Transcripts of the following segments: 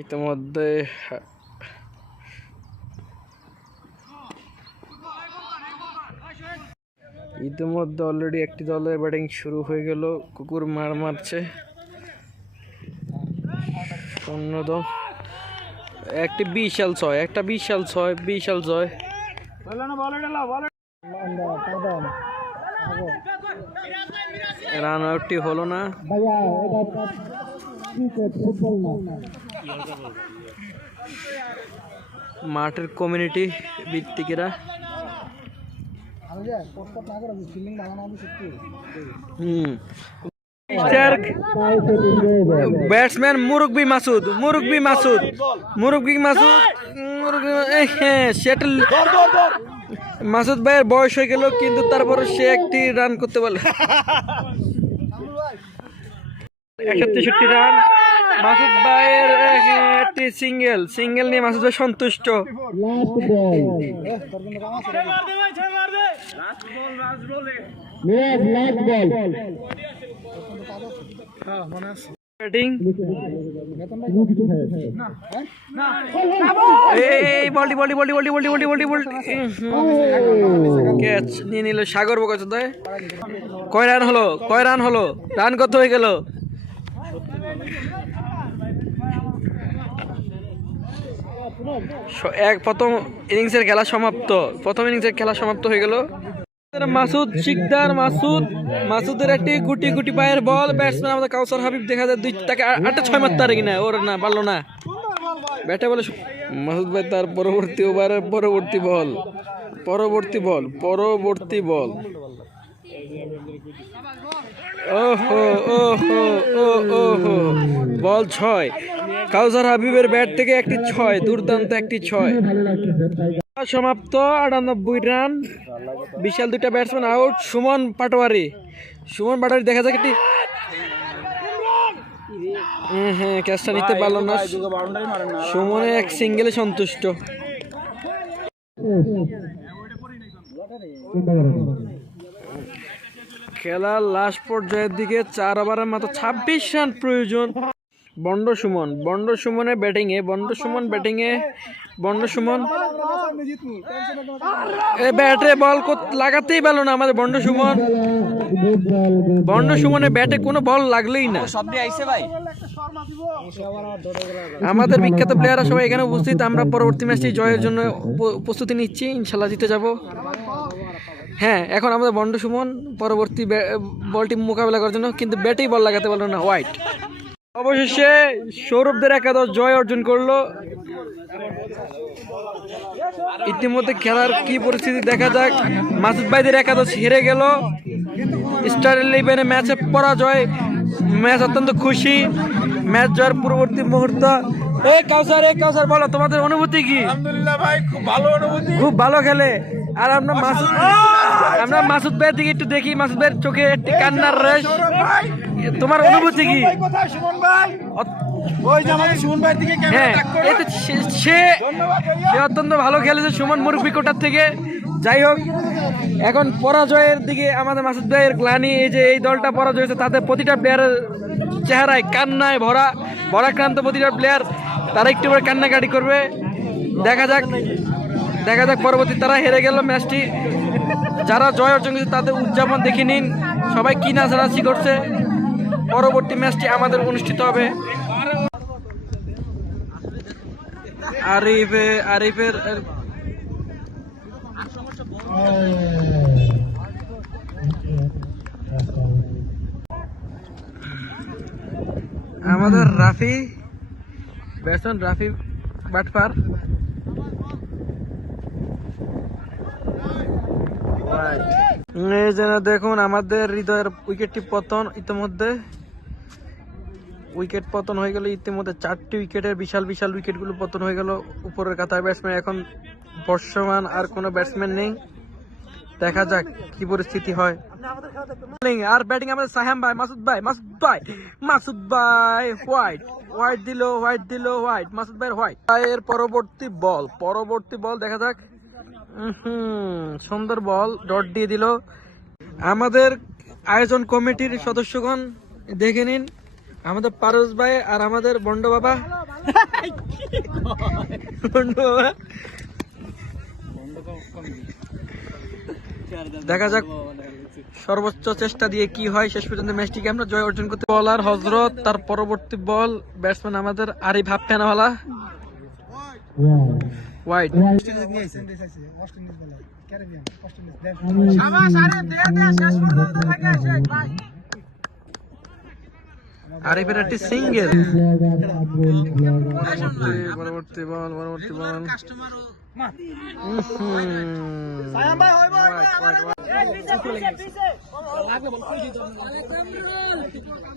ইতিমধ্যে অলরেডি একটি দলের ব্যাটিং শুরু হয়ে গেল। কুকুর মারছে অন্য দল। একটি বিশাল ছয় রান আউটটি হলো না। মাঠের কমিউনিটি ভিত্তিকেরা ব্যাটসম্যান মুরব্বি মাসুদ মাসুদ ভাইয়ের বয়স হয়ে গেল, কিন্তু তারপরে সে একটি রান করতে পারল। 163 রান মাসুদ ভাইয়ের একটি সিঙ্গেল নিয়ে মাসুদ ভাই সন্তুষ্ট। ক্যাচ নিয়ে নিল সাগর বকাচোদায়। কয় রান হলো রান কত হয়ে গেল? প্রথম ইনিংসের খেলা সমাপ্ত হয়ে গেল। মাসুদের একটি গুটি পায়ের বল। ব্যাটসম্যান আমাদের কাউসার হাবিব দেখা যায় তাকে 8-6 মারতে পারে কিনা, ওর না পারলো না ব্যাটে বলে। মাসুদ ভাই তার পরবর্তী ওভারের পরবর্তী বল বল 6। কাউসার হাবিবের ব্যাট থেকে একটি 6, দুর্দান্ত একটি 6। সমাপ্ত 98 রান। বিশাল দুইটা ব্যাটসম্যান আউট। সুমন পাটোয়ারি দেখা যাক একটি ক্যাচটা নিতে পারলো না। সুমনে এক সিঙ্গেলে সন্তুষ্ট। খেলার লাস্ট পর্যায়ের দিকে 4 ওভারের মাত্র 26 রান প্রয়োজন। বন্ড সুমনের ব্যাটিংয়ে ব্যাটে বল লাগাতেই পারলো না আমাদের বন্ড সুমনের ব্যাটে কোনো বল লাগলেই না। আমাদের বিখ্যাত প্লেয়াররা সবাই এখানে উপস্থিত। আমরা পরবর্তী ম্যাচটি জয়ের জন্য প্রস্তুতি নিচ্ছি, ইনশাল্লাহ জিতে যাব। হ্যাঁ, এখন আমাদের বন্ড সুমন পরবর্তী বলটি মোকাবেলা করার জন্য, কিন্তু ব্যাটেই বল লাগাতে পারলো না। হোয়াইট। অবশেষে সৌরভদের একাদশ জয় অর্জন করলো। ইতিমধ্যে খেলার কি পরিস্থিতি দেখা যাক। মাসুদ ভাইদের একাদশ হেরে গেল। স্টার 11 ম্যাচে পরাজয়। ম্যাচ অত্যন্ত খুশি। ম্যাচ জয়ের পূর্ববর্তী মুহূর্ত। কাউসার বলো তোমাদের অনুভূতি কি? আলহামদুলিল্লাহ ভাই, খুব ভালো খেলে। আর আমরা মাসুদ ভাইয়ের দিকে একটু দেখি। মাসুদ ভাইয়ের চোখে একটি কান্নার রেশ। তোমার অনুভূতি কি? হ্যাঁ, সে অত্যন্ত ভালো খেলেছে সুমন মুরব্বি কোটার থেকে। যাই হোক, এখন পরাজয়ের দিকে আমাদের মাসুদ ভাইয়ের গ্লানি। এই দলটা পরাজয় হয়েছে, তাদের প্রতিটা প্লেয়ারের চেহারায় কান্নায় ভরাক্রান্ত প্রতিটা প্লেয়ার। তারা একটু করে কান্নাকাটি করবে। দেখা যাক পরবর্তী। তারা হেরে গেল ম্যাচটি। যারা জয় অর্জন করেছে তাদের উদযাপন দেখে নিন, সবাই কি নাচানাচি করছে। পরবর্তী ম্যাচটি আমাদের অনুষ্ঠিত হবে। আরিফের আমাদের রাফি বাটপার। এই যেন দেখুন আমাদের হৃদয়ের উইকেটটি পতন। ইতিমধ্যে উইকেট পতন হয়ে গেল। ইতিমধ্যে 4টি উইকেটের বিশাল উইকেটগুলো পতন হয়ে গেল। উপরের কাতার ব্যাটসম্যান এখন বর্ষমান, আর কোনো ব্যাটসম্যান নেই। দেখা যাক কি পরিস্থিতি হয়। আর ব্যাটিং আমাদের সাহেম ভাই, মাসুদ ভাই হোয়াইট দিল। মাসুদ ভাইয়ের হোয়াইট। এর পরবর্তী বল দেখা যাক। সুন্দর বল, ডট দিয়ে দিল। আমাদের আয়োজন কমিটির সদস্যগণ দেখে নিন, আমাদের পারস ভাই আর আমাদের বন্ড বাবা দেখা যাক সর্বোচ্চ চেষ্টা দিয়ে কি হয়, শেষ পর্যন্ত ম্যাচটিকে আমরা জয় অর্জন করতে। বলার হজরত, তার পরবর্তী বল ব্যাটসম্যান আমাদের আরিফ হাফফানাওয়ালা, ওয়াইড। আরিফের একটি সিঙ্গেল। পরবর্তী বল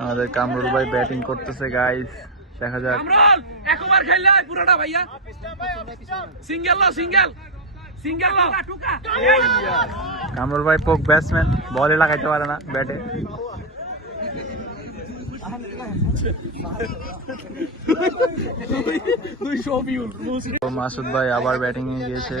আমাদের কামরুল ভাই ব্যাটিং করতেছে গাইস, দেখা যাক। একবার খেললে পুরোটা ভাইয়া সিঙ্গেল কামরুল ভাই পোক ব্যাটসম্যান, বলে লাগাইতে পারে না ব্যাটে। মাসুদ ভাই আবার ব্যাটিং এ গিয়েছে।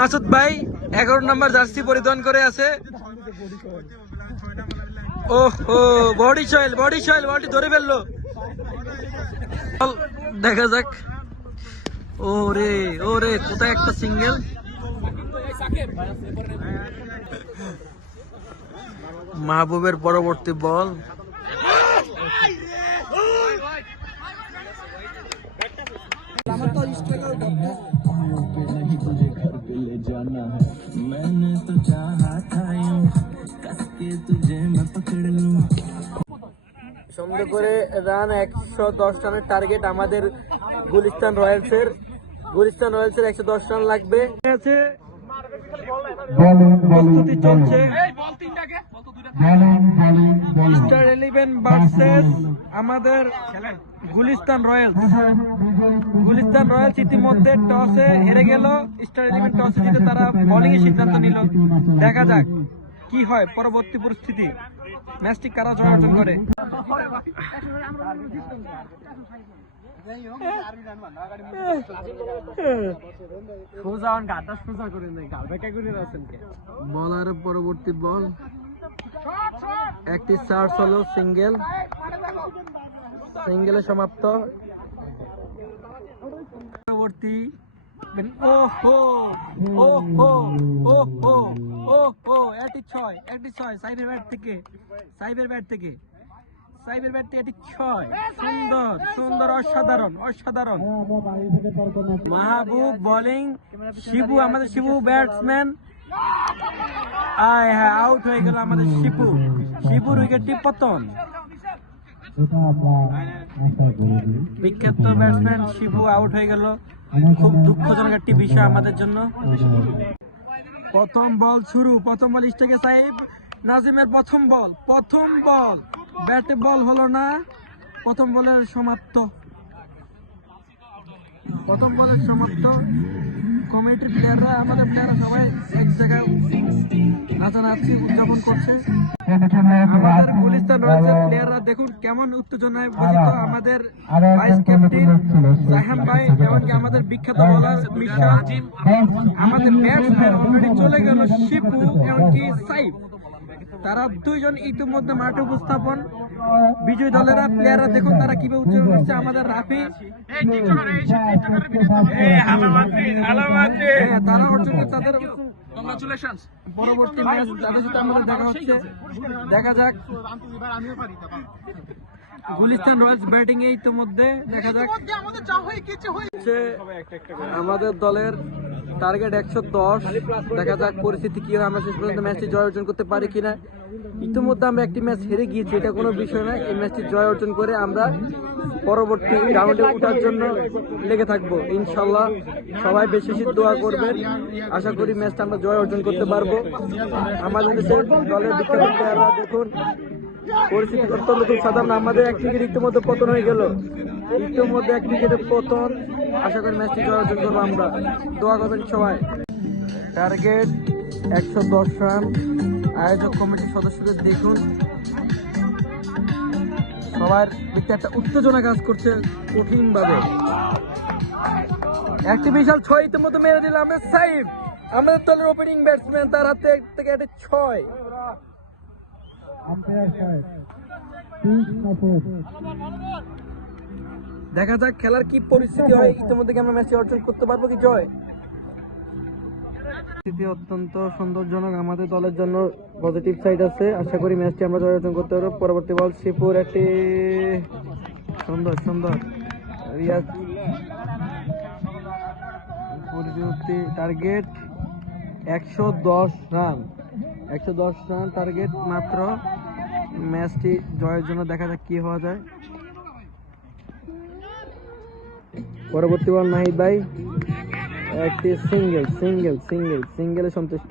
মাসুদ ভাই 11 নম্বর জার্সি পরিধান করে আছে। ওহো, বডি শয়েল বলটি ধরে ফেললো। দেখা যাক। ওরে কোথায় একটা সিঙ্গেল। মাহবুবের পরবর্তী বল। সন্দেহ করে রান 110 রানের টার্গেট আমাদের গুলিস্তান রয়্যালসের 110 রান লাগবে। প্রস্তুতি চলছে। স্টার 11 ভার্সেস আমাদের গুলিস্তান রয়্যালস ইতিমধ্যে টসে হেরে গেল। স্টার 11 টসে জিতে তারা বোলিং এর সিদ্ধান্ত নিল। দেখা যাক কি হয় পরবর্তী পরিস্থিতি, ম্যাচটি কারা জয় অর্জন করে। বলার পরবর্তী বল, একটি চার্জ হলো সিঙ্গেলে সমাপ্ত। পরবর্তী একটি ছয় সাইবের ব্যাট থেকে এটি 6। সুন্দর অসাধারণ। মাহবুব বোলিং, আমাদের শিবু ব্যাটসম্যান। আউট হয়ে গেল আমাদের শিবুর উইকেটটি পতন। বিখ্যাত ব্যাটসম্যান শিবু আউট হয়ে গেল, খুব দুঃখজনক একটি বিষয় আমাদের জন্য। প্রথম বল স্টেকে সাহেব নাজিমের প্রথম বল ব্যাটে বল হলো না। প্রথম বলের সমাপ্ত। কমিটির প্লেয়াররা, আমাদের প্লেয়াররা সবাই এক জায়গায় নাচানাচি উদযাপন করছে। আমাদের গুলিস্তান রয়্যালসের প্লেয়াররা দেখুন কেমন উত্তেজনায় ভূষিত। আমাদের ভাইস ক্যাপ্টেন জাহান ভাই, এমনকি আমাদের বিখ্যাত বোলার মিশা, আমাদের ব্যাটসম্যান অলরেডি চলে গেল শিপু, এমনকি সাইফ, তারা দুইজন ইতিমধ্যে মাঠে উপস্থাপন। বিজয়ী দলেরা প্লেয়াররা দেখুন তারা কিভাবে উদযাপন করছে। আমাদের রাফি, তারা অর্জন করছে তাদের কংগ্রাচুলেশনস। পরবর্তী ম্যাচ তাদের সাথে আমাদের দেখা হচ্ছে, দেখা যাক। গুলিস্তান রয়্যালস ব্যাটিং এ ইতিমধ্যে দেখা যাক। আমাদের দলের টার্গেট 110। দেখা যাক পরিস্থিতি কি হয়, আমরা শেষ পর্যন্ত ম্যাচটি জয় অর্জন করতে পারি কিনা। ইতিমধ্যে আমরা একটি ম্যাচ হেরে গিয়েছি, এটা কোনো বিষয় না। এই ম্যাচটি জয় অর্জন করে আমরা পরবর্তী রাউন্ডে ওঠার জন্য লেগে থাকবো ইনশাল্লাহ। সবাই বেশি বেশি দোয়া করবেন, আশা করি ম্যাচটা আমরা জয় অর্জন করতে পারবো। আমাদের দেশের দলের বিখ্যাত প্লেয়াররা দেখুন, পরিস্থিতি অত্যন্ত খুব সাধারণ। আমাদের এক উইকেট ইতিমধ্যে পতন হয়ে গেল, ইতিমধ্যে এক উইকেটের পতন। আশা করি ম্যাচটি জয় অর্জন করবো আমরা, দোয়া করবেন সবাই। Target 110 run. আয়োজক কমিটির সদস্যদের দেখুন, সবার দেখতে একটা উত্তেজনা কাজ করছে কঠিন ভাবে। একটি বিশাল 6 ইতিমধ্যে মেরে দিল আহমেদ সাইফ, আমাদের দলের ওপেনিং ব্যাটসম্যান, তার হাতে থেকে একটা 6। দেখা যাক খেলার কি পরিস্থিতি হয়, ইতিমধ্যে কি আমরা ম্যাচটি অর্জন করতে পারবো কি জয়। পরিস্থিতি অত্যন্ত সন্তোষজনক, আমাদের দলের জন্য পজিটিভ সাইড আছে। আশা করি ম্যাচটি আমরা জয় অর্জন করতে পারবো। পরবর্তী বল শিপুর, একটি সুন্দর সুন্দর রিয়াজ। পরবর্তী টার্গেট 110 রান, 110 রান টার্গেট মাত্র। ম্যাচটি জয়ের জন্য দেখা যাক কি হওয়া যায়। পরবর্তী বল নাহিদ ভাই, একটি সিঙ্গেলে সন্তুষ্ট।